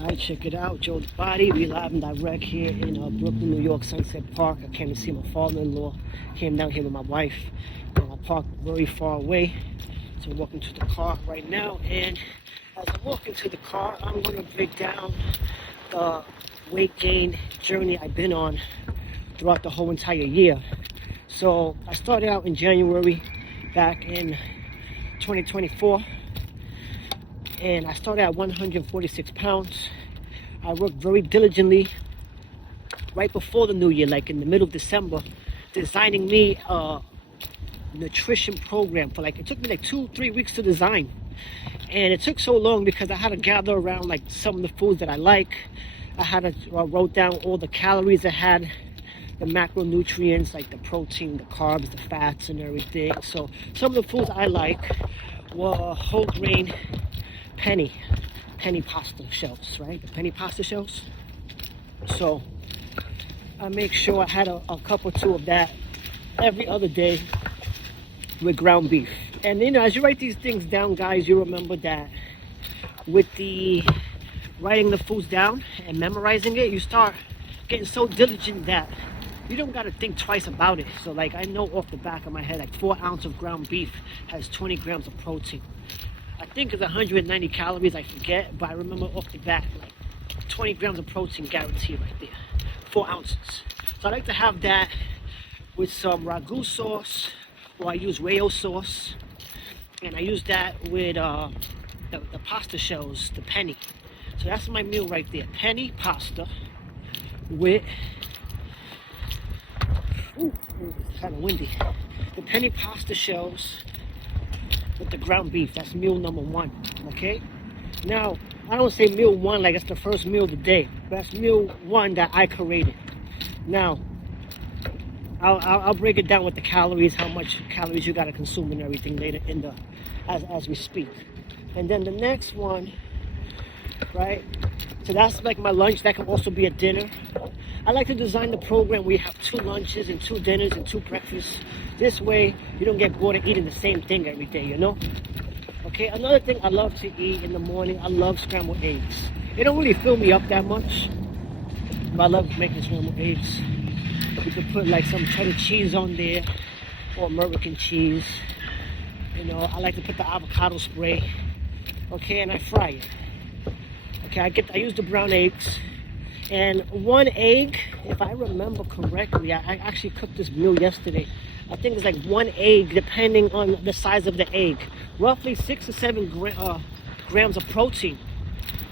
Alright, check it out. Joe the Body. We live and direct here in Brooklyn, New York, Sunset Park. I came to see my father-in-law. Came down here with my wife. And I parked very far away. So I'm walking to the car right now. And as I'm walking to the car, I'm going to break down the weight gain journey I've been on throughout the whole entire year. So I started out in January back in 2024. And I started at 146 pounds. I worked very diligently right before the new year, like in the middle of December, designing me a nutrition program for it took me like 2-3 weeks to design. And it took so long because I had to gather around like some of the foods that I like. I had to wrote down all the calories I had, the macronutrients like the protein, the carbs, the fats and everything. So some of the foods I like were whole grain penny pasta shells, right? The penny pasta shells. So I make sure I had a cup or two of that every other day with ground beef. And you know, as you write these things down, guys, you remember that with the writing the foods down and memorizing it, you start getting so diligent that you don't got to think twice about it. So like I know off the back of my head, like 4 ounces of ground beef has 20 grams of protein. I think it's 190 calories, I forget, but I remember off the bat, like 20 grams of protein guaranteed right there, 4 ounces. So I like to have that with some ragu sauce, or I use Rayo sauce, and I use that with the pasta shells, the penny. So that's my meal right there, penny pasta with, it's kind of windy, the penny pasta shells with the ground beef. That's meal number 1. Okay, now I don't say meal 1 like it's the first meal of the day, but that's meal 1 that I created. Now I'll break it down with the calories, how much calories you got to consume and everything later in the as we speak. And then the next one, right, so that's like my lunch. That can also be a dinner. I like to design the program where you have 2 lunches and 2 dinners and 2 breakfasts. This way, you don't get bored of eating the same thing every day, you know? Okay, another thing I love to eat in the morning, I love scrambled eggs. It don't really fill me up that much, but I love making scrambled eggs. You could put like some cheddar cheese on there, or American cheese. You know, I like to put the avocado spray. Okay, and I fry it. Okay, I use the brown eggs. And 1 egg, if I remember correctly, I actually cooked this meal yesterday. I think it's like 1 egg, depending on the size of the egg. Roughly 6 or 7 grams of protein.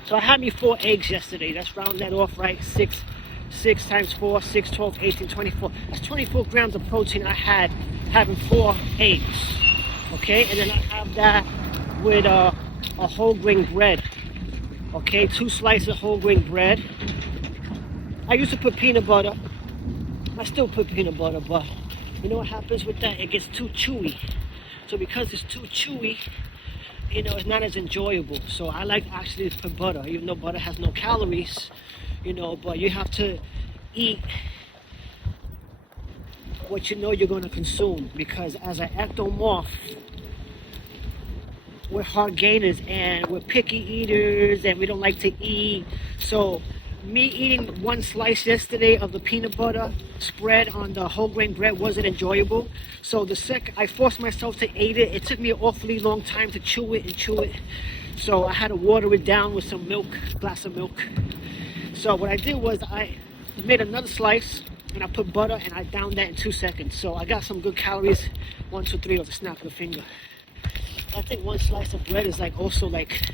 So I had me 4 eggs yesterday. Let's round that off, right? 6 times 4, 6, 12, 18, 24. That's 24 grams of protein I had having 4 eggs. Okay, and then I have that with a whole grain bread. Okay, 2 slices of whole grain bread. I used to put peanut butter. I still put peanut butter, but you know what happens with that? It gets too chewy. So because it's too chewy, you know, it's not as enjoyable. So I like actually to put butter, even though butter has no calories, you know, but you have to eat what you know you're going to consume. Because as an ectomorph, we're hard gainers and we're picky eaters and we don't like to eat. So me eating 1 slice yesterday of the peanut butter spread on the whole grain bread wasn't enjoyable. So the second I forced myself to eat it, it took me an awfully long time to chew it. So I had to water it down with some milk, glass of milk. So what I did was I made another slice and I put butter and I downed that in 2 seconds. So I got some good calories, 1, 2, 3 with a snap of the finger. I think 1 slice of bread is like also like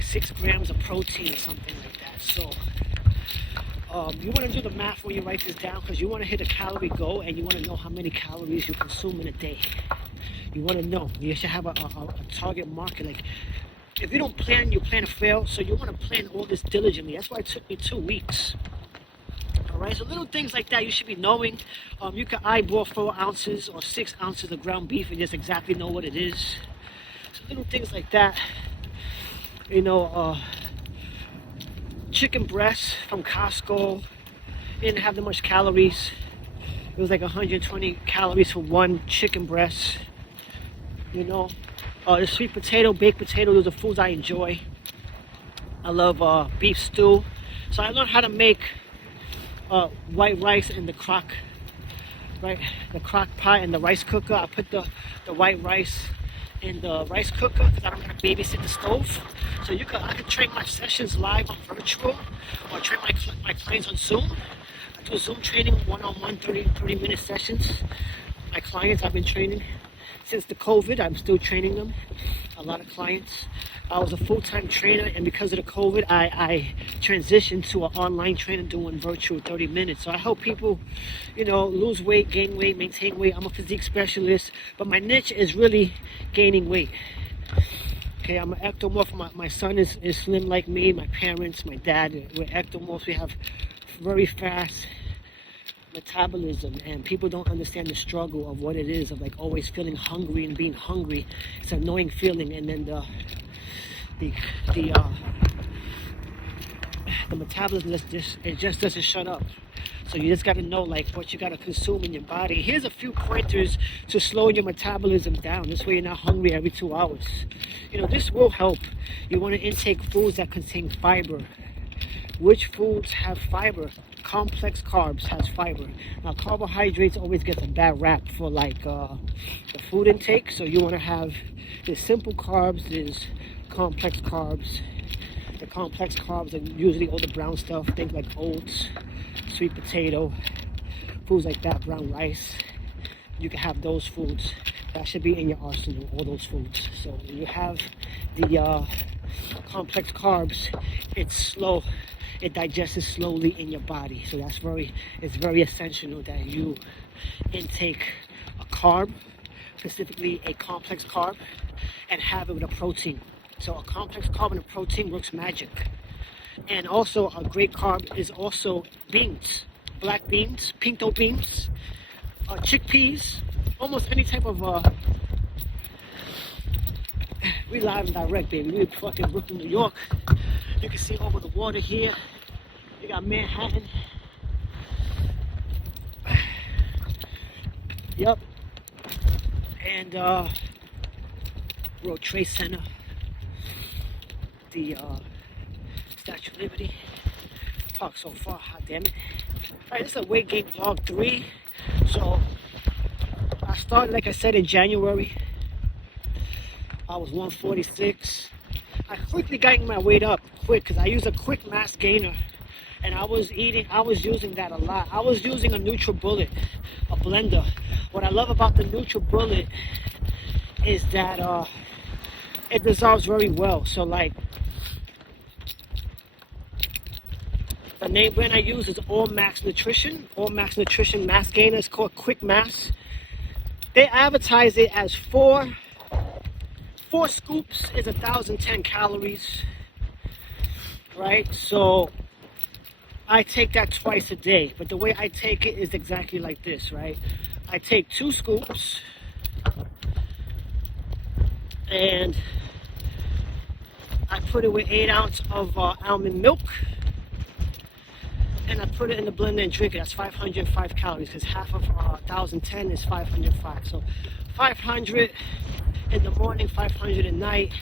6 grams of protein or something like that. So you want to do the math when you write this down, because you want to hit a calorie goal and you want to know how many calories you consume in a day. You want to know. You should have a target market. Like if you don't plan, you plan to fail. So you want to plan all this diligently. That's why it took me 2 weeks. All right, so little things like that you should be knowing. You can eyeball 4 ounces or 6 ounces of ground beef and just exactly know what it is. So little things like that. You know, chicken breast from Costco. Didn't have that much calories. It was like 120 calories for 1 chicken breast. You know, the sweet potato, baked potato, those are foods I enjoy. I love beef stew. So I learned how to make white rice in the crock, right? The crock pot and the rice cooker. I put the white rice in the rice cooker because I don't want to babysit the stove. So I could train my sessions live on virtual or train my clients on Zoom. I do Zoom training, one-on-one 30-minute sessions. My clients I've been training since the COVID. I'm still training them. A lot of clients. I was a full-time trainer, and because of the COVID, I transitioned to an online trainer doing virtual 30 minutes. So I help people, lose weight, gain weight, maintain weight. I'm a physique specialist, but my niche is really gaining weight. Okay, I'm an ectomorph. My son is slim like me. My parents, my dad, we're ectomorphs. We have very fast metabolism, and people don't understand the struggle of what it is of like always feeling hungry and being hungry. It's an annoying feeling, and then the metabolism just doesn't shut up. So you just got to know like what you got to consume in your body. Here's a few pointers to slow your metabolism down. This way you're not hungry every 2 hours. This will help. You want to intake foods that contain fiber. Which foods have fiber? Complex carbs has fiber. Now carbohydrates always get a bad rap for like the food intake. So you want to have there's simple carbs, there's complex carbs. The complex carbs are usually all the brown stuff. Think like oats, sweet potato, foods like that, brown rice. You can have those foods. That should be in your arsenal, all those foods. So when you have the complex carbs, it's slow. It digests slowly in your body. So it's very essential that you intake a carb, specifically a complex carb, and have it with a protein. So a complex carb and a protein works magic. And also a great carb is also beans, black beans, pinto beans, chickpeas, almost any type of we live and direct, baby. We fucking Brooklyn, New York. You can see over the water here. You got Manhattan. Yep. And World Trade Center. The Statue of Liberty. Park so far, hot damn it. Alright, this is a weight gain vlog 3. So I started, like I said, in January. I was 146. I quickly got my weight up quick because I use a quick mass gainer, and I was using that a lot. I was using a NutriBullet, a blender. What I love about the NutriBullet is that it dissolves very well. So like the name brand I use is All Max Nutrition. All Max Nutrition mass gainer. It's called Quick Mass. They advertise it as four scoops is 1,010 calories, right? So I take that twice a day, but the way I take it is exactly like this, right? I take 2 scoops and I put it with 8 ounces of almond milk, and I put it in the blender and drink it. That's 505 calories because half of 1,010 is 505. So 500 in the morning, 500 at night,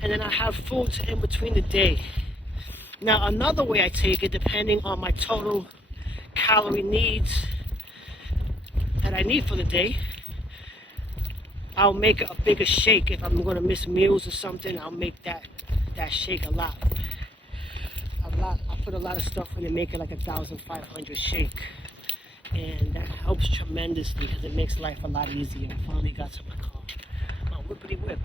and then I have foods in between the day. Now another way I take it, depending on my total calorie needs that I need for the day, I'll make a bigger shake. If I'm going to miss meals or something, I'll make that shake a lot. I put a lot of stuff in and make it like 1,500 shake, and that helps tremendously because it makes life a lot easier. I finally got to my car. Whippity whip.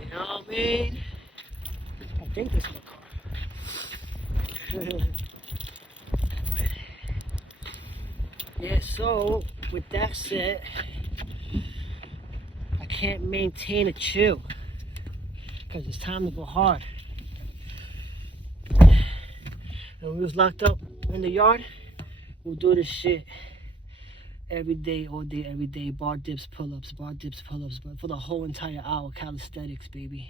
You know what I mean? I think this is my car. Yeah, so with that said, I can't maintain a chill because it's time to go hard. And we was locked up in the yard, we'll do this shit every day, all day, every day. Bar dips, pull-ups, but for the whole entire hour. Calisthenics, baby.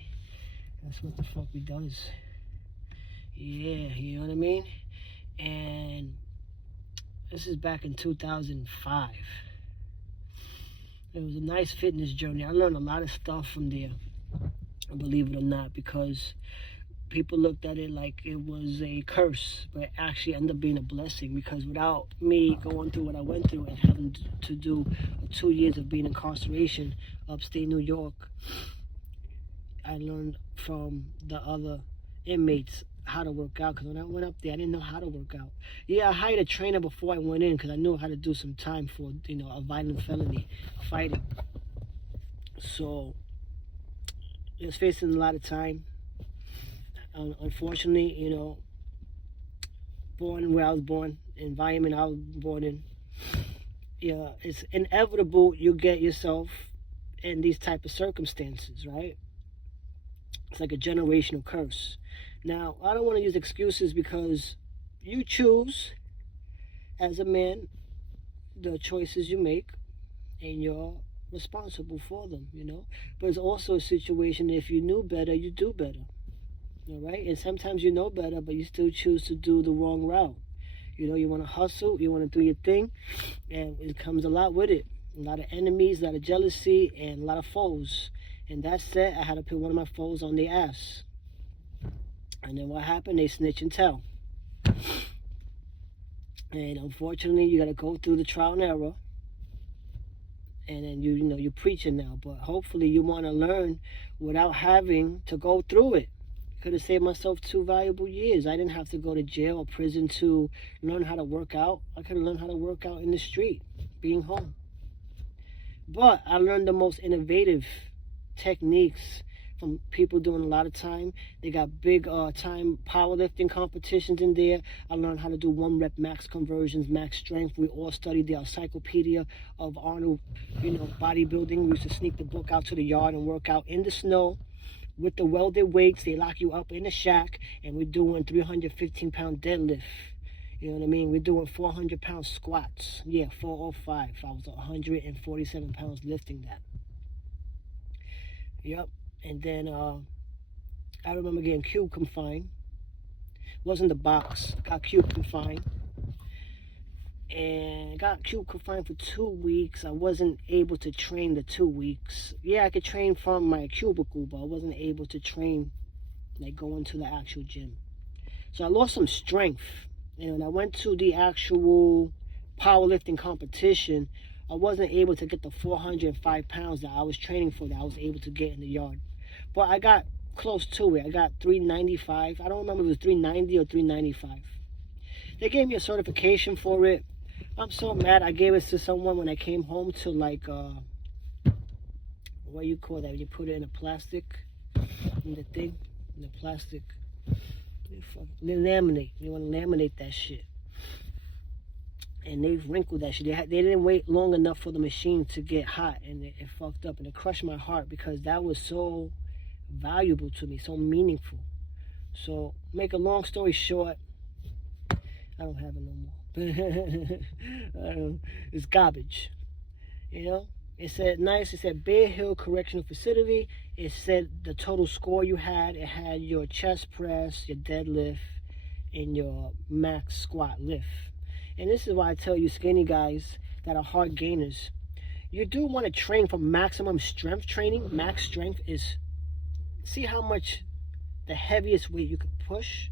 That's what the fuck we does. Yeah, you know what I mean? And this is back in 2005. It was a nice fitness journey. I learned a lot of stuff from there, believe it or not, because people looked at it like it was a curse, but it actually ended up being a blessing, because without me going through what I went through and having to do 2 years of being incarceration upstate New York, I learned from the other inmates how to work out. Because when I went up there, I didn't know how to work out. Yeah, I hired a trainer before I went in because I knew how to do some time for, a violent felony, fighting. So I was facing a lot of time. Unfortunately, born where I was born, environment I was born in, yeah, it's inevitable you get yourself in these type of circumstances, right? It's like a generational curse. Now, I don't want to use excuses, because you choose, as a man, the choices you make, and you're responsible for them, But it's also a situation, if you knew better, you do better. All right? And sometimes you know better, but you still choose to do the wrong route. You want to hustle, you want to do your thing, and it comes a lot with it. A lot of enemies, a lot of jealousy, and a lot of foes. And that said, I had to put one of my foes on their ass. And then what happened? They snitch and tell. And unfortunately, you got to go through the trial and error. And then you're preaching now. But hopefully you want to learn without having to go through it. Could have saved myself 2 valuable years. I didn't have to go to jail or prison to learn how to work out. I could have learned how to work out in the street, being home. But I learned the most innovative techniques from people doing a lot of time. They got big time powerlifting competitions in there. I learned how to do 1 rep max conversions, max strength. We all studied the encyclopedia of Arnold, bodybuilding. We used to sneak the book out to the yard and work out in the snow with the welded weights. They lock you up in the shack, and we're doing 315-pound deadlift. You know what I mean? We're doing 400-pound squats. Yeah, 405. I was 147 pounds lifting that. Yep. And then I remember getting cube confined. Wasn't the box. Got cube confined. And got cube confined for 2 weeks. I wasn't able to train the 2 weeks. Yeah, I could train from my cubicle, but I wasn't able to train, like going to the actual gym. So I lost some strength. And when I went to the actual powerlifting competition, I wasn't able to get the 405 pounds that I was training for, that I was able to get in the yard. But I got close to it. I got 395. I don't remember if it was 390 or 395. They gave me a certification for it. I'm so mad I gave it to someone when I came home to, like, what do you call that? When you put it in a plastic, in the thing, in the plastic. They laminate. You want to laminate that shit. And they've wrinkled that shit. They didn't wait long enough for the machine to get hot, and it fucked up, and it crushed my heart, because that was so valuable to me, so meaningful. So, make a long story short, I don't have it no more. It's garbage. It said nice. It said Bear Hill Correctional Facility. It said the total score you had. It had your chest press, your deadlift, and your max squat lift. And this is why I tell you skinny guys that are hard gainers, you do want to train for maximum strength training. Max strength is, see how much the heaviest weight you could push,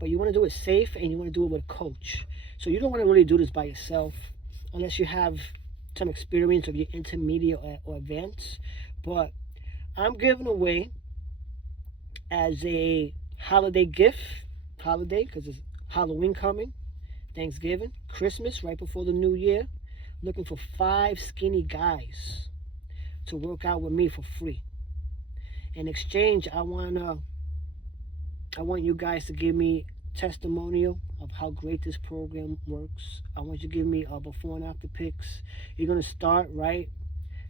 but you want to do it safe, and you want to do it with a coach. So you don't want to really do this by yourself unless you have some experience of your intermediate or advanced. But I'm giving away as a holiday gift, because it's Halloween coming, Thanksgiving, Christmas, right before the new year, looking for 5 skinny guys to work out with me for free. In exchange, I want you guys to give me testimonial of how great this program works. I want you to give me a before and after pics. You're going to start, right?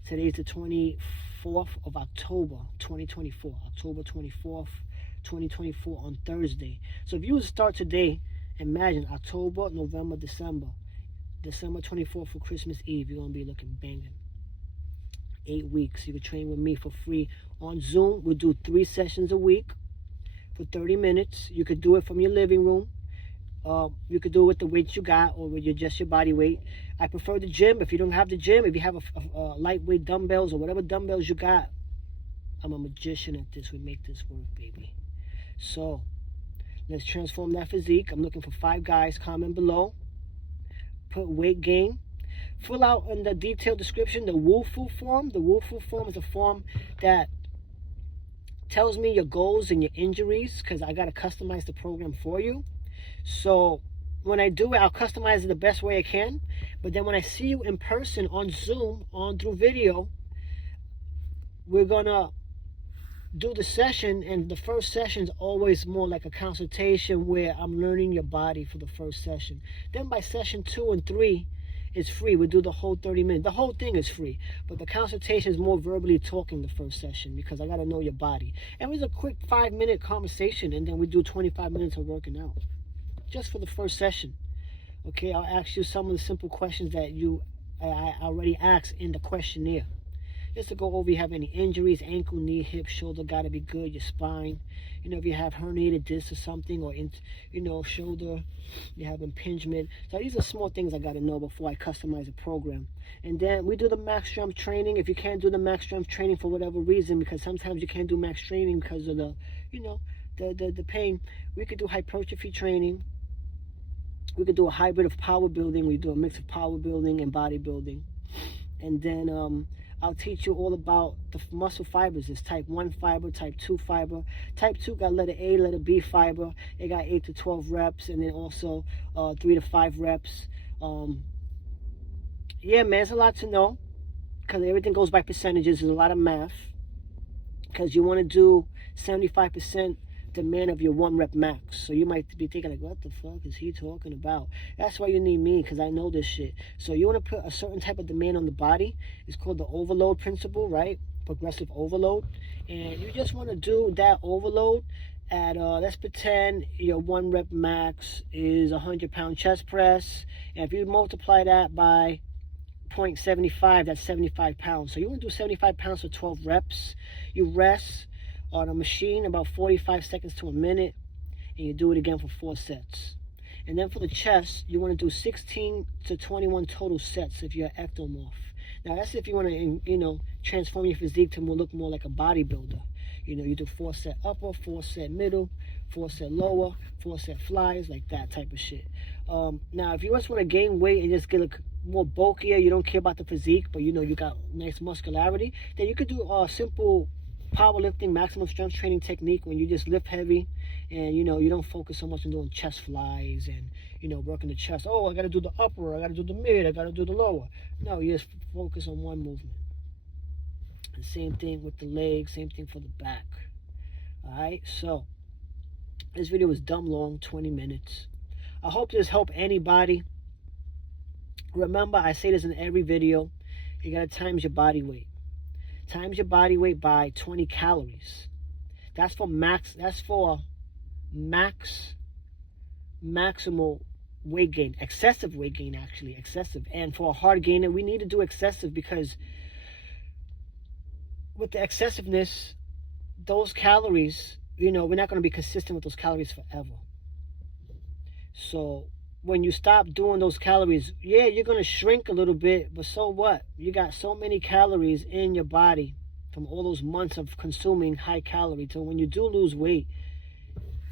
Today's the 24th of October, 2024. October 24th, 2024 on Thursday. So if you would start today, imagine October, November, December 24th for Christmas Eve, you're going to be looking banging. 8 weeks. You can train with me for free on Zoom. We'll do 3 sessions a week for 30 minutes. You could do it from your living room. You could do it with the weights you got, or with just your body weight. I prefer the gym. If you don't have the gym, if you have a lightweight dumbbells or whatever dumbbells you got, I'm a magician at this. We make this work, baby. So let's transform that physique. I'm looking for 5 guys. Comment below. Put weight gain. Fill out in the detailed description the Wolfu form. The Wolfu form is a form that tells me your goals and your injuries, because I got to customize the program for you. So when I do it, I'll customize it the best way I can. But then when I see you in person on Zoom, through video, we're gonna do the session, and the first session is always more like a consultation where I'm learning your body for the first session. Then by session 2 and 3, it's free. We do the whole 30 minutes. The whole thing is free, but the consultation is more verbally talking the first session, because I got to know your body. And it's a quick 5-minute conversation, and then we do 25 minutes of working out just for the first session. Okay, I'll ask you some of the simple questions that I already asked in the questionnaire, just to go over. You have any injuries, ankle, knee, hip, shoulder, got to be good. Your spine, if you have herniated disc or something, or shoulder, you have impingement. So these are small things I got to know before I customize a program. And then we do the max strength training. If you can't do the max strength training for whatever reason, because sometimes you can't do max training because of the the pain, we could do hypertrophy training. We could do a hybrid of power building. We do a mix of power building and bodybuilding. And then I'll teach you all about the muscle fibers. It's type 1 fiber, type 2 fiber. Type 2 got letter A, letter B fiber. It got 8 to 12 reps, and then also 3 to 5 reps. Yeah, man, it's a lot to know, because everything goes by percentages. There's a lot of math, because you want to do 75% demand of your 1 rep max. So you might be thinking like, what the fuck is he talking about? That's why you need me, because I know this shit. So you want to put a certain type of demand on the body. It's called the overload principle, right? Progressive overload. And you just want to do that overload at let's pretend your 1 rep max is 100-pound chest press, and if you multiply that by 0.75, that's 75 pounds. So you want to do 75 pounds for 12 reps. You rest on a machine about 45 seconds to a minute, and you do it again for 4 sets. And then for the chest, you want to do 16 to 21 total sets if you're an ectomorph. Now that's if you want to transform your physique to look more like a bodybuilder. You do 4 set upper, 4 set middle, 4 set lower, 4 set flies, like that type of shit. Now if you just want to gain weight and just get more bulkier, you don't care about the physique, but you got nice muscularity, then you could do a simple powerlifting maximum strength training technique, when you just lift heavy, and you don't focus so much on doing chest flies and working the chest. Oh, I got to do the upper, I got to do the mid, I got to do the lower. No, you just focus on one movement. And same thing with the legs, same thing for the back. Alright, so this video was dumb long, 20 minutes. I hope this helped anybody. Remember, I say this in every video, you got to times your body weight. Times your body weight by 20 calories. That's for maximal weight gain. Excessive weight gain, actually. Excessive. And for a hard gainer, we need to do excessive, because with the excessiveness, those calories, we're not going to be consistent with those calories forever. So when you stop doing those calories, yeah, you're going to shrink a little bit, but so what? You got so many calories in your body from all those months of consuming high calorie. So when you do lose weight,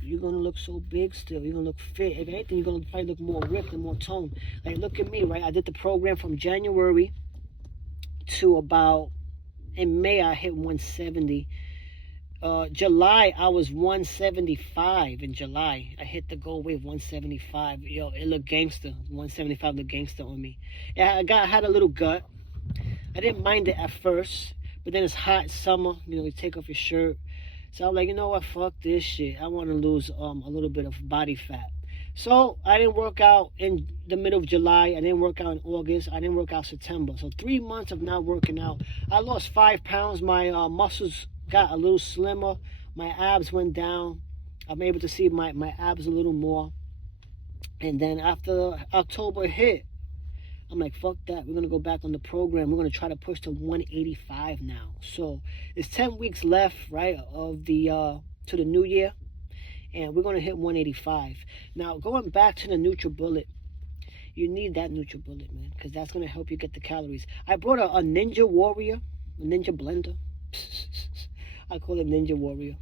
you're going to look so big still. You're going to look fit. If anything, you're going to probably look more ripped and more toned. Like, look at me, right? I did the program from January to about, in May, I hit 170. July, I was 175 in July. I hit the goal weight 175. Yo, it looked gangster. 175 looked gangster on me. Yeah, I had a little gut. I didn't mind it at first, but then it's hot, summer. You take off your shirt. So I'm like, you know what? Fuck this shit. I want to lose a little bit of body fat. So I didn't work out in the middle of July. I didn't work out in August. I didn't work out September. So 3 months of not working out. I lost 5 pounds. My muscles got a little slimmer. My abs went down. I'm able to see my abs a little more. And then after October hit, I'm like, fuck that. We're going to go back on the program. We're going to try to push to 185 now. So it's 10 weeks left, right, of the to the new year. And we're going to hit 185. Now, going back to the NutriBullet, you need that NutriBullet, man, because that's going to help you get the calories. I brought a Ninja Warrior, a Ninja Blender. I call it Ninja Warrior.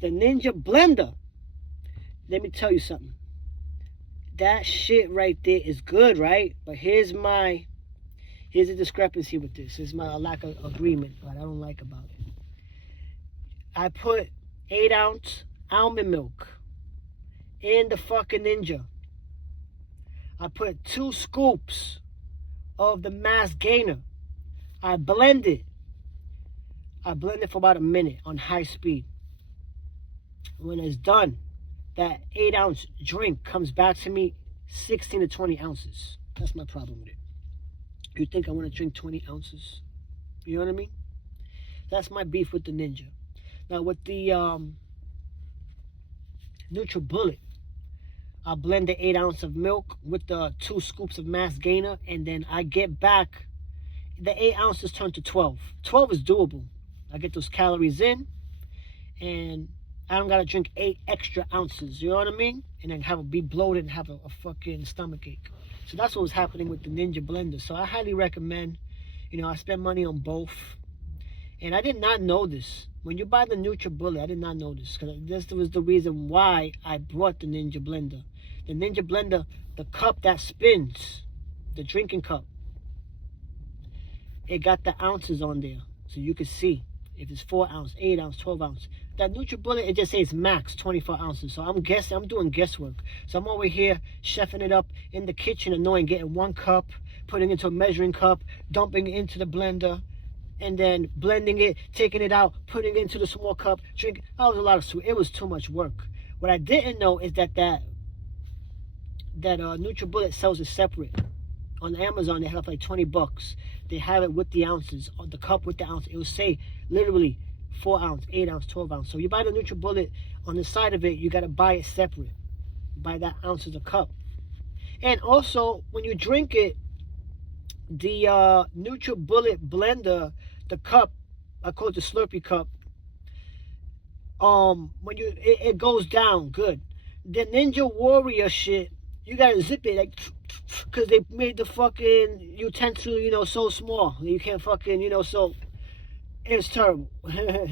The Ninja blender. Let me tell you something. That shit right there is good, right? But here's a discrepancy with this. Here's my lack of agreement, what I don't like about it. I put 8-ounce almond milk in the fucking Ninja. I put 2 scoops of the mass gainer. I blend it. I blend it for about a minute on high speed. When it's done, that 8-ounce drink comes back to me 16 to 20 ounces. That's my problem with it. You think I want to drink 20 ounces? You know what I mean? That's my beef with the Ninja. Now with the NutriBullet, I blend the 8 ounce of milk with the 2 scoops of mass gainer, and then I get back the 8 ounces turn to 12. 12 is doable. I get those calories in, and I don't gotta drink 8 extra ounces. You know what I mean? And then be bloated and have a fucking stomach ache. So that's what was happening with the Ninja blender. So I highly recommend. You know, I spend money on both, and I did not know this. When you buy the NutriBullet, I did not know this, because this was the reason why I brought the Ninja blender. The Ninja blender, the cup that spins, the drinking cup, it got the ounces on there, so you can see if it's 4 ounce, 8 ounce, 12 ounce. That NutriBullet, it just says max 24 ounces. So I'm doing guesswork. So I'm over here chefing it up in the kitchen, annoying, getting 1 cup, putting it into a measuring cup, dumping it into the blender, and then blending it, taking it out, putting it into the small cup, drinking. That was a lot of sweet. It was too much work. What I didn't know is that NutriBullet sells it separate. On Amazon, they have like $20. They have it with the ounces, or the cup with the ounce. It will say literally 4 ounce, 8 ounce, 12 ounce. So you buy the NutriBullet, on the side of it, you got to buy it separate. Buy that ounce of the cup. And also, when you drink it, the NutriBullet blender, the cup, I call it the Slurpee cup, when it goes down good. The Ninja Warrior shit, you gotta zip it like, because they made the fucking utensil, you know, so small. You can't fucking, you know, so it's terrible.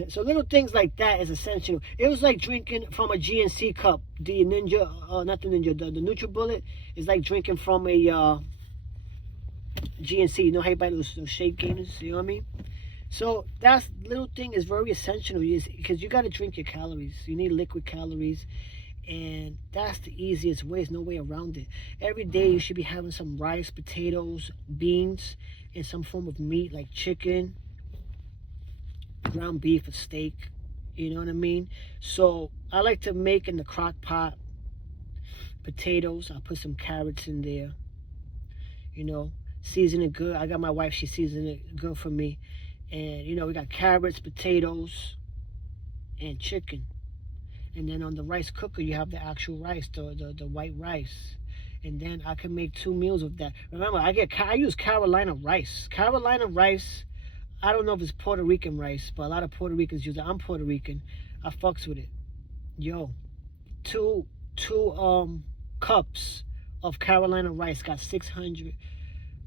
So little things like that is essential. It was like drinking from a GNC cup. The Ninja, not the Ninja, the NutriBullet is like drinking from a GNC. You know how you buy those shake gainers? You know what I mean? So that little thing is very essential, because you got to drink your calories. You need liquid calories, and that's the easiest way. There's no way around it. Every day you should be having some rice, potatoes, beans, and some form of meat like chicken, ground beef, or steak. You know what I mean? So I like to make in the crock pot potatoes. I'll put some carrots in there, you know, season it good. I got my wife, she seasoned it good for me. And, you know, we got carrots, potatoes, and chicken. And then on the rice cooker, you have the actual rice, the white rice. And then I can make 2 meals of that. Remember, I use Carolina rice. Carolina rice, I don't know if it's Puerto Rican rice, but a lot of Puerto Ricans use it. I'm Puerto Rican. I fucks with it. Yo, two cups of Carolina rice got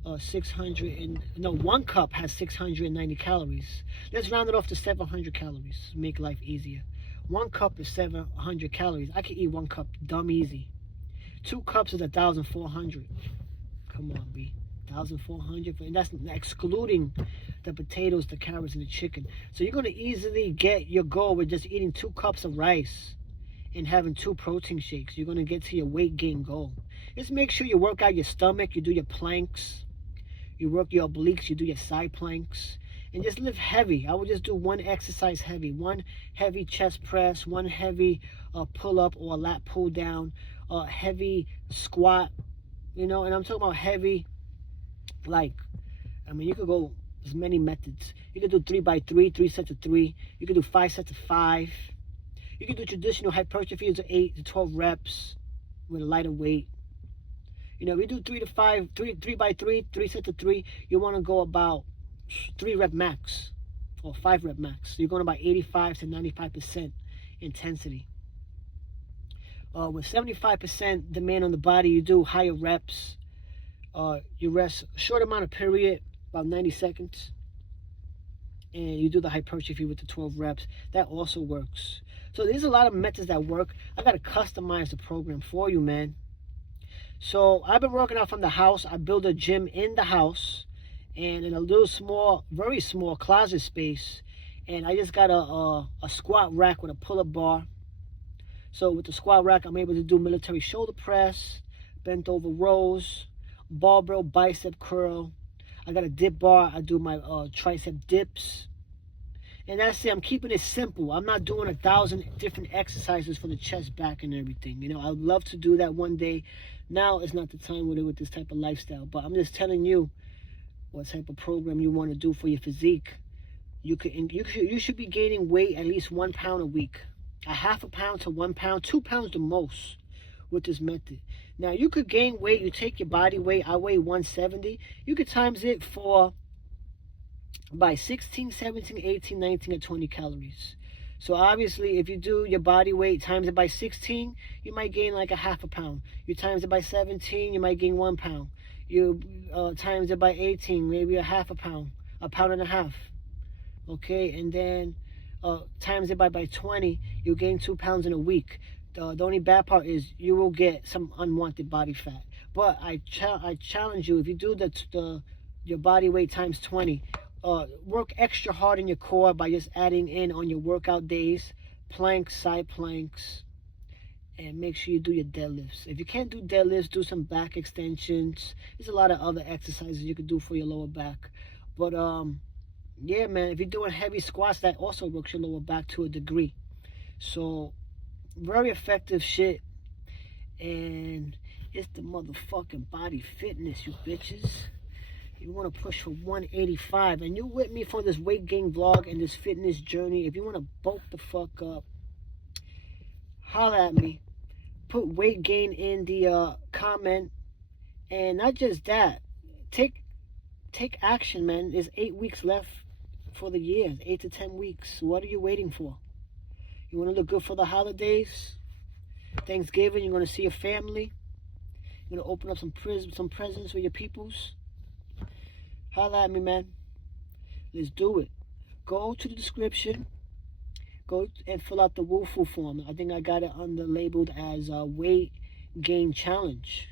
1 cup has 690 calories. Let's round it off to 700 calories. Make life easier. 1 cup is 700 calories. I can eat 1 cup dumb easy. 2 cups is 1,400. Come on, B. 1,400, and that's excluding the potatoes, the carrots, and the chicken. So you're gonna easily get your goal with just eating 2 cups of rice and having 2 protein shakes. You're gonna get to your weight gain goal. Just make sure you work out your stomach, you do your planks, you work your obliques, you do your side planks, and just lift heavy. I would just do 1 exercise heavy, 1 heavy chest press, 1 heavy pull up or lat pull down, heavy squat, you know. And I'm talking about heavy, like, I mean, you could go as many methods. You could do 3x3, 3 sets of 3. You could do 5 sets of 5. You could do traditional hypertrophy of 8 to 12 reps with a lighter weight. You know, we do 3 by 3, 3 sets of 3. You want to go about 3 rep max or 5 rep max. So you're going about 85 to 95% intensity. With 75% demand on the body, you do higher reps. You rest a short amount of period, about 90 seconds. and you do the hypertrophy with the 12 reps. That also works. So there's a lot of methods that work. I got to customize the program for you, man. So I've been working out from the house. I built a gym in the house and in a little small, very small closet space. And I just got a squat rack with a pull-up bar. So with the squat rack, I'm able to do military shoulder press, bent over rows, barbell bicep curl. I got a dip bar. I do my tricep dips. And that's it. I'm keeping it simple. I'm not doing 1,000 different exercises for the chest, back, and everything. You know, I'd love to do that one day. Now is not the time with this type of lifestyle. But I'm just telling you what type of program you want to do for your physique. You should be gaining weight at least 1 pound a week. A half a pound to 1 pound, 2 pounds the most with this method. Now, you could gain weight. You take your body weight. I weigh 170. You could times it by 16, 17, 18, 19, or 20 calories. So obviously, if you do your body weight times it by 16, you might gain like a half a pound. You times it by 17, you might gain 1 pound. You times it by 18, maybe a half a pound and a half. Okay, and then times it by 20, you gain 2 pounds in a week. The only bad part is you will get some unwanted body fat. But I challenge you, if you do your body weight times 20, work extra hard in your core by just adding in on your workout days, planks, side planks, and make sure you do your deadlifts. If you can't do deadlifts, do some back extensions. There's a lot of other exercises you can do for your lower back. But yeah, man, if you're doing heavy squats, that also works your lower back to a degree. So very effective shit. And it's the motherfucking body fitness, you bitches. You want to push for 185, and you're with me for this weight gain vlog and this fitness journey. If you want to bulk the fuck up, holla at me. Put weight gain in the comment. And not just that, take action, man. There's 8 weeks left for the year, 8 to 10 weeks. What are you waiting for? You want to look good for the holidays? Thanksgiving, you're going to see your family. You're going to open up some presents with your peoples. Holla at me, man. Let's do it. Go to the description. Go and fill out the Woofu form. I think I got it labeled as a weight gain challenge.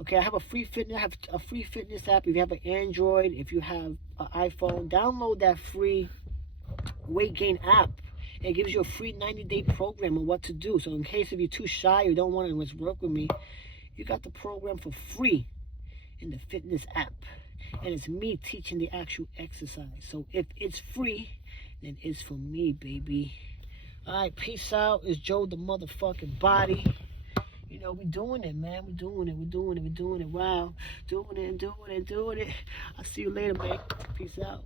Okay, I have a free fitness app. If you have an Android, if you have an iPhone, download that free weight gain app. It gives you a free 90-day program on what to do. So in case if you're too shy or don't want to work with me, you got the program for free in the fitness app. And it's me teaching the actual exercise. So if it's free, then it's for me, baby. Alright, peace out. It's Joe the motherfucking body. You know, we doing it, man. We're doing it. Wow. Doing it. I'll see you later, man. Peace out.